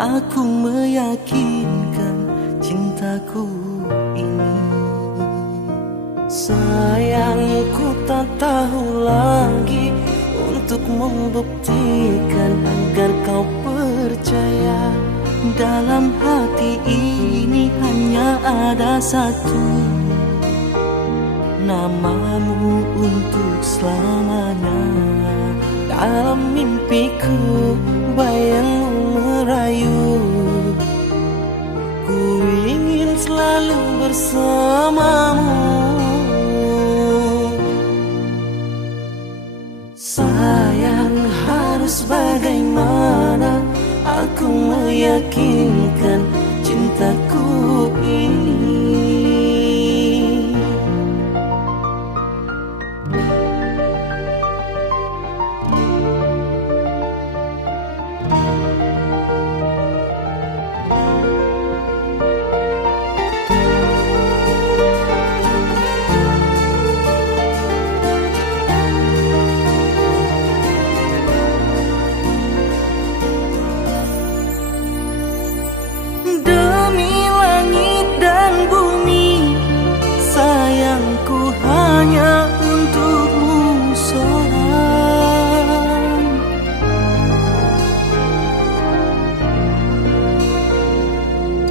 aku meyakinkan cintaku ini. Sayangku tak tahu lagi untuk membuktikan agar kau percaya. Dalam hati ini hanya ada satu, namamu untuk selamanya. Dalam mimpiku bayangmu merayu, ku ingin selalu bersamamu. Sayang, harus bagaimana aku meyakinkan cintaku ini.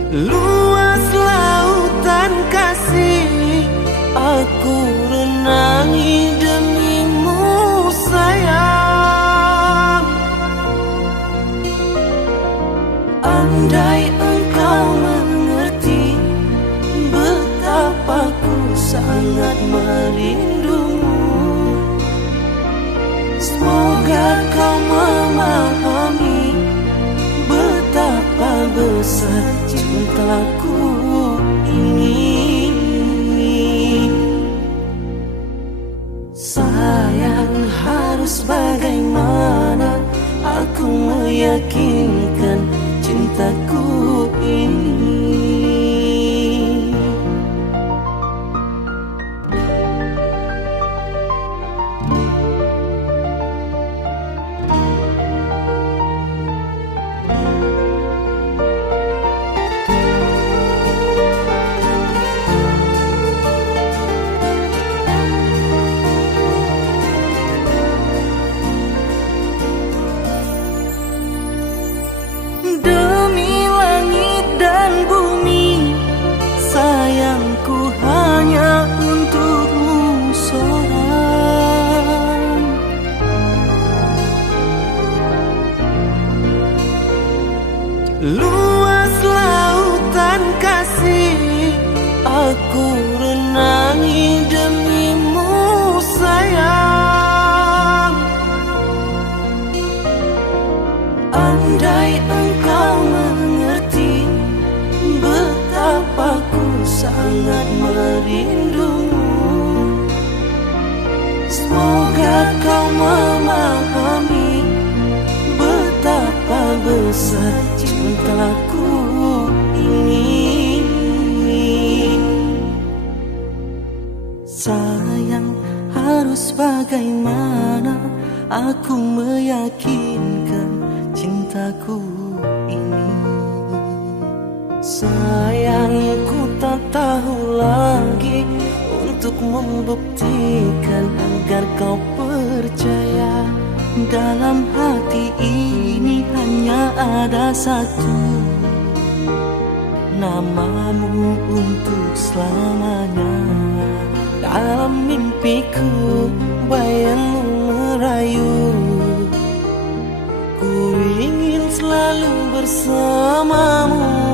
Luas lautan kasih, aku renangi demimu sayang. Andai engkau mengerti betapa ku sangat merindumu, semoga kau memahami betapa besar cintaku ini. Sayang, harus bagaimana aku meyakinkan cintaku ini. Luas lautan kasih, aku renangi demimu sayang. Andai engkau mengerti betapa ku sangat merindumu, semoga kau memahami betapa besar cintaku ini. Sayang, harus bagaimana aku meyakinkan cintaku ini. Sayangku tak tahu lagi untuk membuktikan agar kau percaya. Dalam hati ini hanya ada satu, namamu untuk selamanya. Dalam mimpiku bayangmu merayu, ku ingin selalu bersamamu.